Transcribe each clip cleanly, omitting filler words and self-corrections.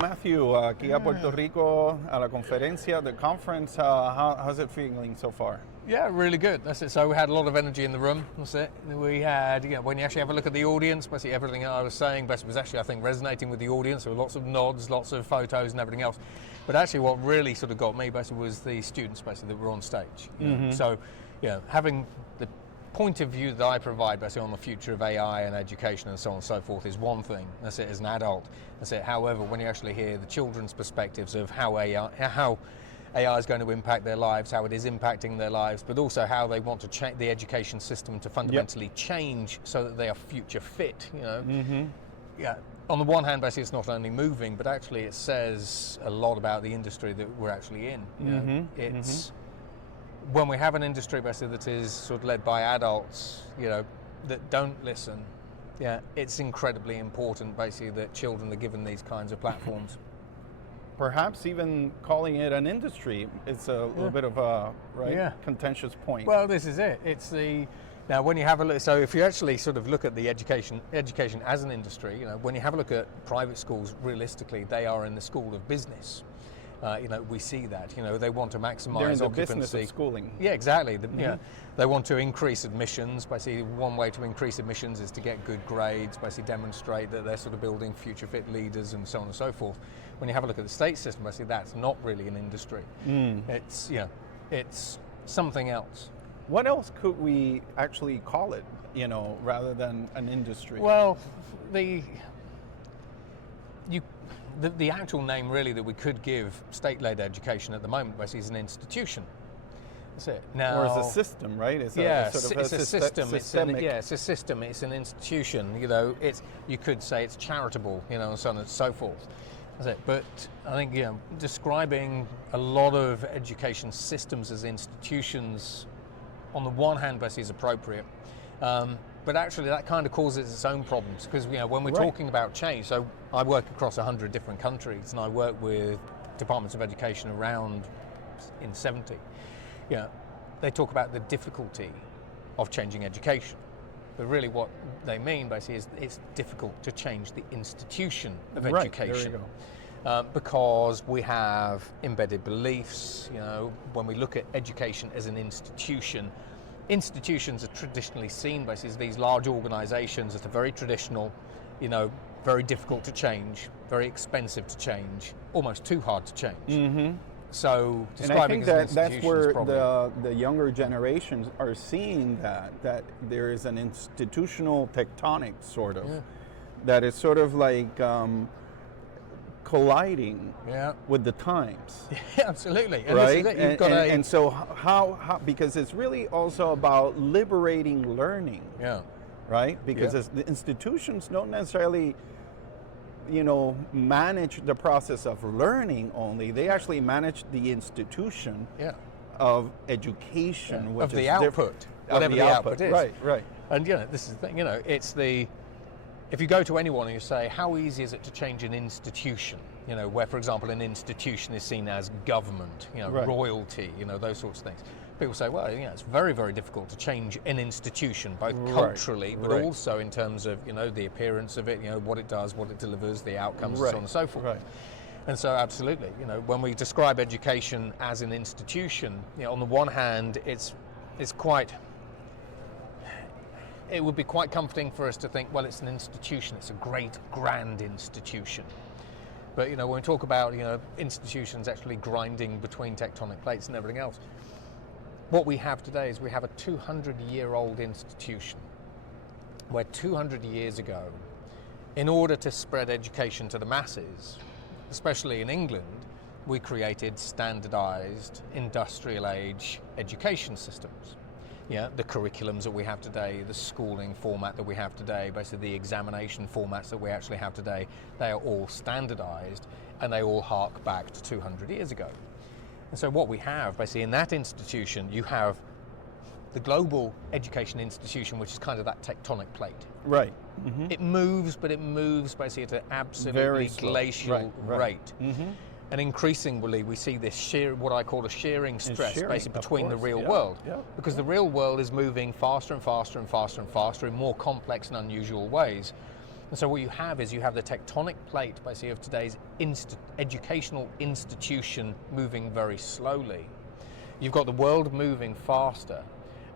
Matthew, aquí a Puerto Rico, a la conferencia, the conference. How's it feeling so far? Yeah, really good. That's it. So we had a lot of energy in the room. That's it. We had, when you actually have a look at the audience, basically everything I was saying was actually, I think, resonating with the audience. There were lots of nods, lots of photos and everything else. But actually what really sort of got me basically was the students basically that were on stage. So, having the point of view that I provide basically on the future of AI and education and so on and so forth is one thing. That's it, as an adult. That's it. However, when you actually hear the children's perspectives of how AI is going to impact their lives, how it is impacting their lives, but also how they want to change the education system to fundamentally change so that they are future fit, Yeah. On the one hand, basically, it's not only moving, but actually it says a lot about the industry that we're actually in. It's when we have an industry basically that is sort of led by adults, that don't listen. Yeah, it's incredibly important basically that children are given these kinds of platforms. Perhaps even calling it an industry is a little bit of a contentious point. Well, this is it. Now when you have a look, so if you actually sort of look at the education as an industry, when you have a look at private schools, realistically, they are in the school of business. We see that. They want to maximize They're in the occupancy. business of schooling. Yeah, exactly. They want to increase admissions. Basically, one way to increase admissions is to get good grades. Basically, demonstrate that they're sort of building future fit leaders and so on and so forth. When you have a look at the state system, basically, that's not really an industry. It's something else. What else could we actually call it? Rather than an industry. Well, the actual name really that we could give state-led education at the moment basically is an institution. That's it. Now, or it's a system, right? It's a system. It's a system. It's an institution. You could say it's charitable. And so on and so forth. That's it. But I think describing a lot of education systems as institutions, on the one hand, basically is appropriate. But actually that kind of causes its own problems because when we're talking about change, so I work across 100 different countries and I work with departments of education around in 70. They talk about the difficulty of changing education. But really what they mean basically is it's difficult to change the institution of education. There you go. Because we have embedded beliefs, when we look at education as an institution, institutions are traditionally seen basically as these large organizations that are very traditional, very difficult to change, very expensive to change, almost too hard to change. So describing and I think as that's where probably the younger generations are seeing that there is an institutional tectonic sort of that is sort of like colliding with the times. Yeah, absolutely. And right? This is it. And so how because it's really also about liberating learning. Yeah. Right? Because the institutions don't necessarily manage the process of learning only. They actually manage the institution of education, which of the is output, whatever the output is. Right. And this is the thing. It's if you go to anyone and you say, how easy is it to change an institution? Where, for example, an institution is seen as government, royalty, those sorts of things. People say, well, it's very, very difficult to change an institution, both culturally, but also in terms of, the appearance of it, what it does, what it delivers, the outcomes, and so on and so forth. Right. And so, absolutely, when we describe education as an institution, on the one hand, it would be quite comforting for us to think, well, it's an institution, it's a great, grand institution. But, when we talk about, institutions actually grinding between tectonic plates and everything else, what we have today is we have a 200-year-old institution where 200 years ago, in order to spread education to the masses, especially in England, we created standardized industrial age education systems. The curriculums that we have today, the schooling format that we have today, basically the examination formats that we actually have today, they are all standardized and they all hark back to 200 years ago. And so what we have basically in that institution, you have the global education institution, which is kind of that tectonic plate. Right. It moves, but it moves basically at an absolutely glacial rate. And increasingly, we see this what I call a shearing stress, basically between the real world. Because the real world is moving faster and faster and faster and faster in more complex and unusual ways. And so what you have is you have the tectonic plate, basically, of today's educational institution moving very slowly. You've got the world moving faster.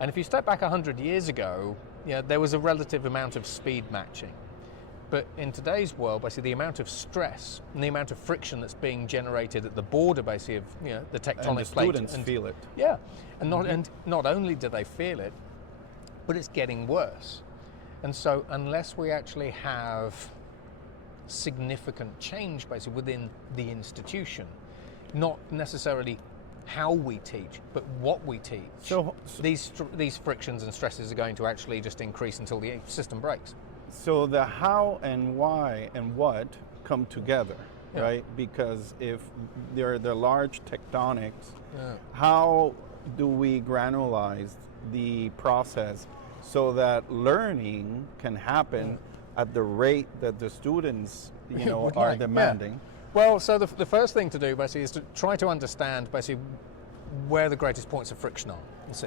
And if you step back 100 years ago, there was a relative amount of speed matching. But in today's world, basically, the amount of stress and the amount of friction that's being generated at the border, basically, of the tectonic and the plate. Students feel it. Yeah, and not only do they feel it, but it's getting worse. And so unless we actually have significant change, basically, within the institution, not necessarily how we teach, but what we teach, So these frictions and stresses are going to actually just increase until the system breaks. So the how and why and what come together, right? Because if there are the large tectonics, how do we granularize the process so that learning can happen at the rate that the students, are demanding? Yeah. Well, so the first thing to do, basically, is to try to understand, basically, where the greatest points of friction are.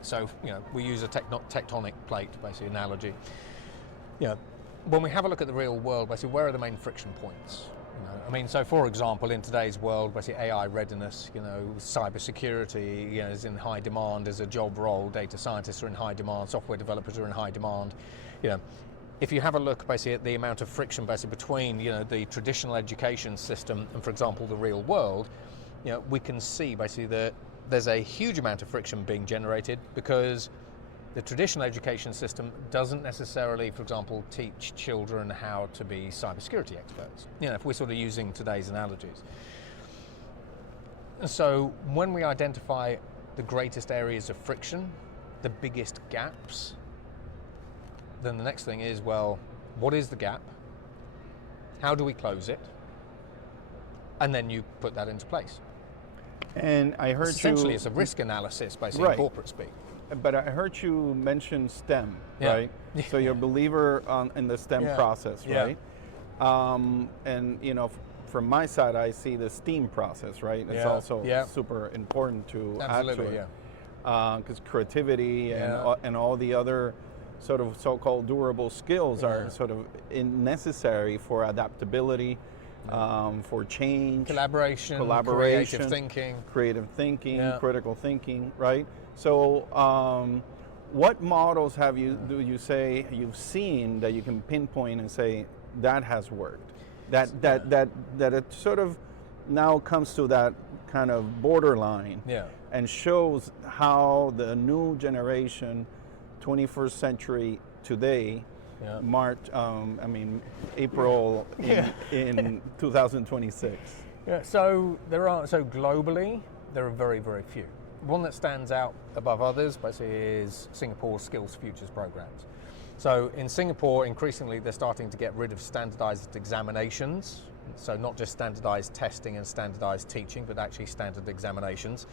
So, we use a tectonic plate, basically, analogy. When we have a look at the real world, basically, where are the main friction points? So for example, in today's world, basically AI readiness, cybersecurity, is in high demand as a job role. Data scientists are in high demand. Software developers are in high demand. If you have a look, basically, at the amount of friction, basically, between, the traditional education system and, for example, the real world, we can see, basically, that there's a huge amount of friction being generated because the traditional education system doesn't necessarily, for example, teach children how to be cybersecurity experts, if we're sort of using today's analogies. And so when we identify the greatest areas of friction, the biggest gaps, then the next thing is, well, what is the gap? How do we close it? And then you put that into place. And I heard essentially, it's a risk analysis, basically, in corporate speak. But I heard you mention STEM, right? So you're a believer in the STEM process, right? And from my side, I see the STEAM process, right? It's also super important to add to it. Because creativity and all the other sort of so-called durable skills are sort of necessary for adaptability, for change, collaboration, creative thinking, critical thinking, right? So, what models do you say you've seen that you can pinpoint and say that has worked? That it sort of now comes to that kind of borderline, and shows how the new generation, 21st century today, April in 2026. So globally, there are very, very few. One that stands out above others, basically, is Singapore's Skills Futures programs. So in Singapore, increasingly, they're starting to get rid of standardized examinations. So not just standardized testing and standardized teaching, but actually standard examinations.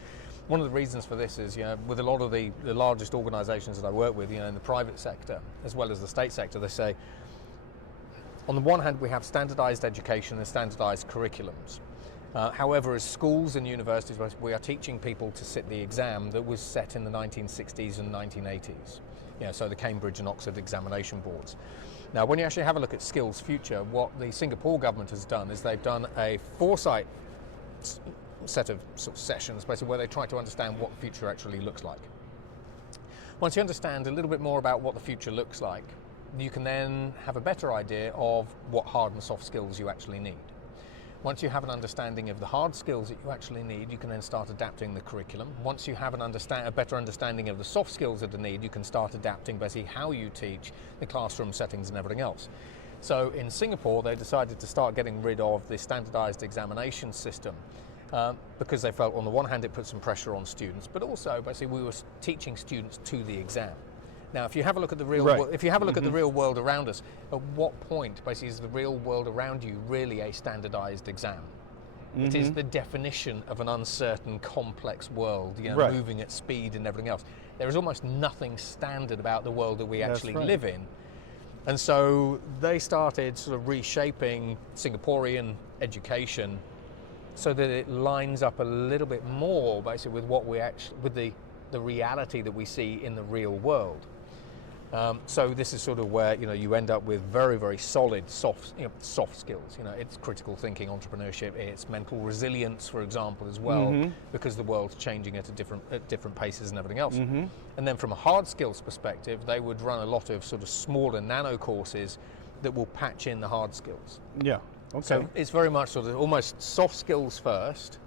One of the reasons for this is, with a lot of the largest organizations that I work with, in the private sector, as well as the state sector, they say, on the one hand, we have standardized education and standardized curriculums. However, as schools and universities, we are teaching people to sit the exam that was set in the 1960s and 1980s. So the Cambridge and Oxford examination boards. Now, when you actually have a look at Skills Future, what the Singapore government has done is they've done a foresight set of sessions, basically, where they try to understand what the future actually looks like. Once you understand a little bit more about what the future looks like, you can then have a better idea of what hard and soft skills you actually need. Once you have an understanding of the hard skills that you actually need, you can then start adapting the curriculum. Once you have a better understanding of the soft skills that you need, you can start adapting basically how you teach, the classroom settings and everything else. So in Singapore, they decided to start getting rid of the standardized examination system because they felt, on the one hand, it put some pressure on students, but also basically we were teaching students to the exam. Now, if you have a look at the real world, at the real world around us, at what point, basically, is the real world around you really a standardized exam? It is the definition of an uncertain, complex world, moving at speed and everything else. There is almost nothing standard about the world that we actually live in. And so they started sort of reshaping Singaporean education so that it lines up a little bit more, basically, with what we actually, with the reality that we see in the real world. So this is sort of where you end up with very, very solid soft skills. It's critical thinking, entrepreneurship, it's mental resilience, for example, as well, because the world's changing at different paces and everything else. And then from a hard skills perspective, they would run a lot of sort of smaller nano courses that will patch in the hard skills. Yeah. Okay. So it's very much sort of almost soft skills first,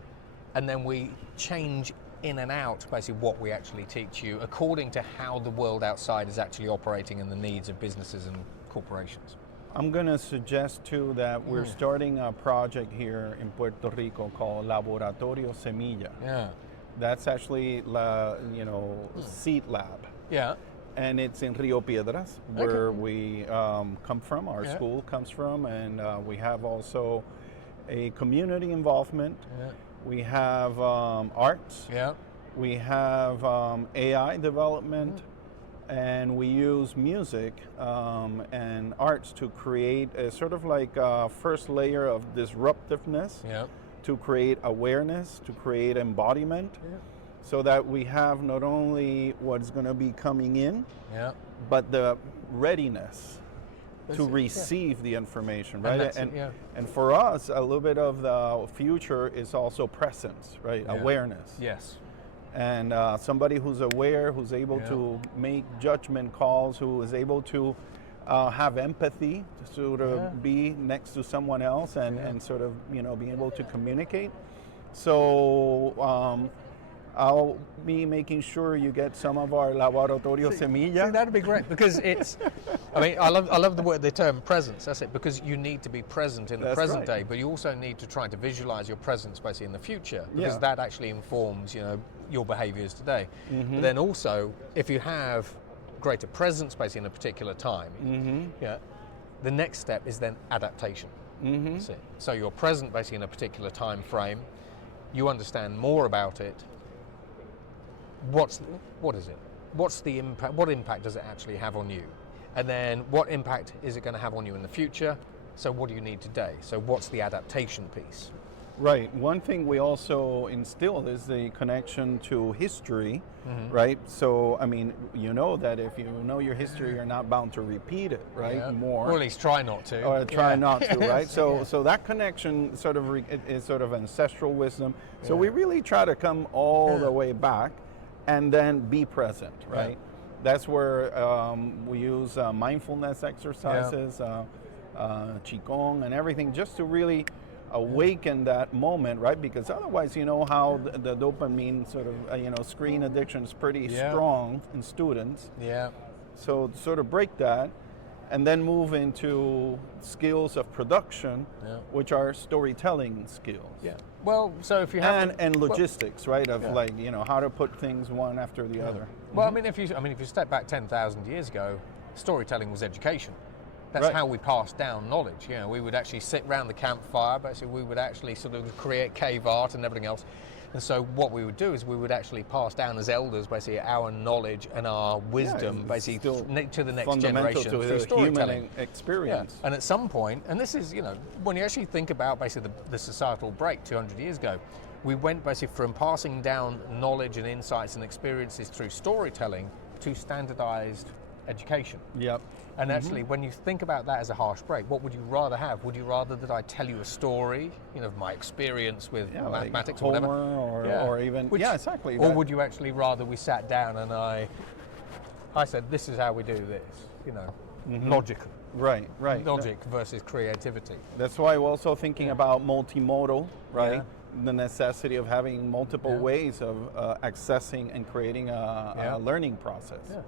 and then we change in and out basically what we actually teach you according to how the world outside is actually operating and the needs of businesses and corporations. I'm going to suggest too that we're starting a project here in Puerto Rico called Laboratorio Semilla. Yeah. That's actually seed lab. Yeah. And it's in Rio Piedras, where we come from, our school comes from, and we have also a community involvement. Yeah. We have arts. Yeah. We have AI development, and we use music and arts to create a sort of like a first layer of disruptiveness, to create awareness, to create embodiment. Yeah. So that we have not only what's going to be coming in, but the readiness to receive the information, right? And for us, a little bit of the future is also presence, right? Yeah. Awareness. Yes. And somebody who's aware, who's able to make judgment calls, who is able to have empathy, to sort of be next to someone else and sort of, be able to communicate. So, I'll be making sure you get some of our Laboratorio Semilla. That'd be great, because it's, I love the term presence, that's it, because you need to be present in the present day, but you also need to try to visualize your presence basically in the future, because that actually informs, your behaviors today. But then also, if you have greater presence basically in a particular time, the next step is then adaptation. So you're present basically in a particular time frame, you understand more about it. What is it? What's the impact? What impact does it actually have on you? And then what impact is it going to have on you in the future? So what do you need today? So what's the adaptation piece? Right. One thing we also instilled is the connection to history, right? So, that if you know your history, you're not bound to repeat it, right? Yeah. More. Or at least try not to. Or try not to, right? So that connection sort of is sort of ancestral wisdom. So we really try to come all the way back and then be present, right? That's where we use mindfulness exercises, Qigong and everything, just to really awaken that moment, right? Because otherwise, how the dopamine sort of, screen addiction is pretty strong in students. Yeah. So sort of break that and then move into skills of production, which are storytelling skills. Yeah. Well, so if you have and logistics, right? Of how to put things one after the other. Well, if you step back 10,000 years ago, storytelling was education. That's how we passed down knowledge. We would actually sit around the campfire, basically we would actually sort of create cave art and everything else. And so what we would do is we would actually pass down as elders basically our knowledge and our wisdom basically to the next generation through storytelling. Human experience. And at some point, and this is, when you actually think about basically the societal break 200 years ago, we went basically from passing down knowledge and insights and experiences through storytelling to standardized education. Yep. And actually, when you think about that as a harsh break, what would you rather have? Would you rather that I tell you a story, of my experience with mathematics like or whatever? Or even, exactly. Or would you actually rather we sat down and I said, this is how we do this, logical. Right. Logic versus creativity. That's why we're also thinking about multimodal, right? Yeah. The necessity of having multiple ways of accessing and creating a learning process. Yeah.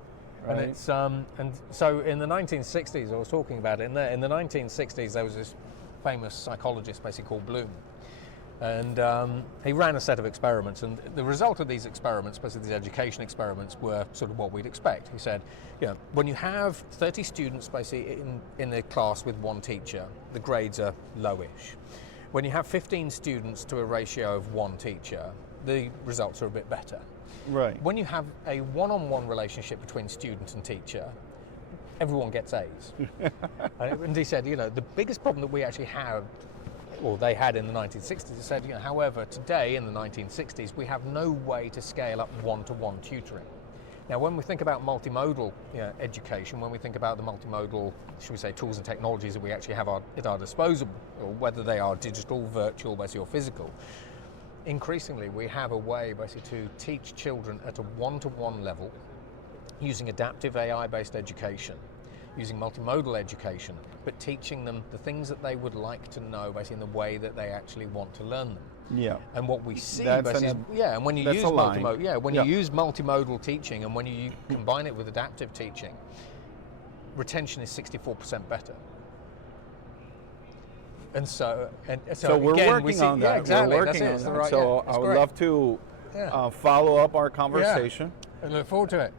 Right. And it's and so in the 1960s, I was talking about it. In the 1960s, there was this famous psychologist, basically called Bloom, and he ran a set of experiments. And the result of these experiments, basically these education experiments, were sort of what we'd expect. He said, when you have 30 students basically in a class with one teacher, the grades are lowish. When you have 15 students to a ratio of one teacher, the results are a bit better. Right. When you have a one-on-one relationship between student and teacher, everyone gets A's. And he said, the biggest problem that we actually have, or they had in the 1960s, he said, however, today in the 1960s, we have no way to scale up one-to-one tutoring. Now, when we think about multimodal education, when we think about the multimodal, should we say, tools and technologies that we actually have at our disposal, or whether they are digital, virtual, basically, or physical, increasingly we have a way basically to teach children at a one-to-one level using adaptive AI-based education, using multimodal education, but teaching them the things that they would like to know basically in the way that they actually want to learn them. Yeah. And what we see That's basically and when you use multimodal, you use multimodal teaching and when you combine it with adaptive teaching, retention is 64% better. And so we're again, working on that. Yeah, exactly. We're working on that. So I would love to follow up our conversation. I look forward to it.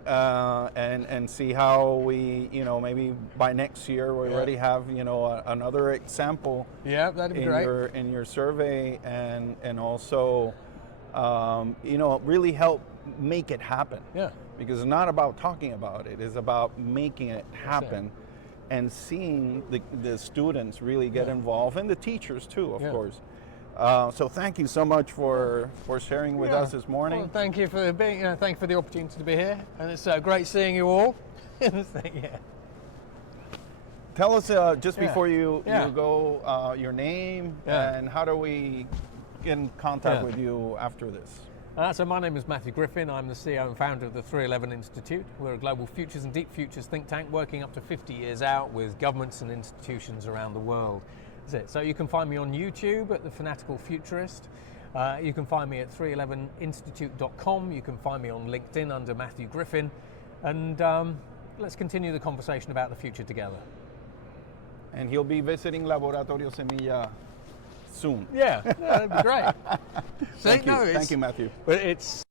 And see how we, maybe by next year we already have, another example. Yeah, that'd be great. In your survey, and also, really help make it happen. Yeah. Because it's not about talking about it; it's about making it happen, and seeing the students really get involved, and the teachers too, of course. So thank you so much for sharing with us this morning. Well, thank you for being. Thank you for the opportunity to be here, and it's great seeing you all. Tell us just before you go your name and how do we get in contact with you after this. So my name is Matthew Griffin. I'm the CEO and founder of the 311 Institute. We're a global futures and deep futures think tank working up to 50 years out with governments and institutions around the world. That's it. So you can find me on YouTube at The Fanatical Futurist. You can find me at 311institute.com. You can find me on LinkedIn under Matthew Griffin. And let's continue the conversation about the future together. And he'll be visiting Laboratorio Semilla soon. Yeah, that'd be great. Thank you, Matthew. But it's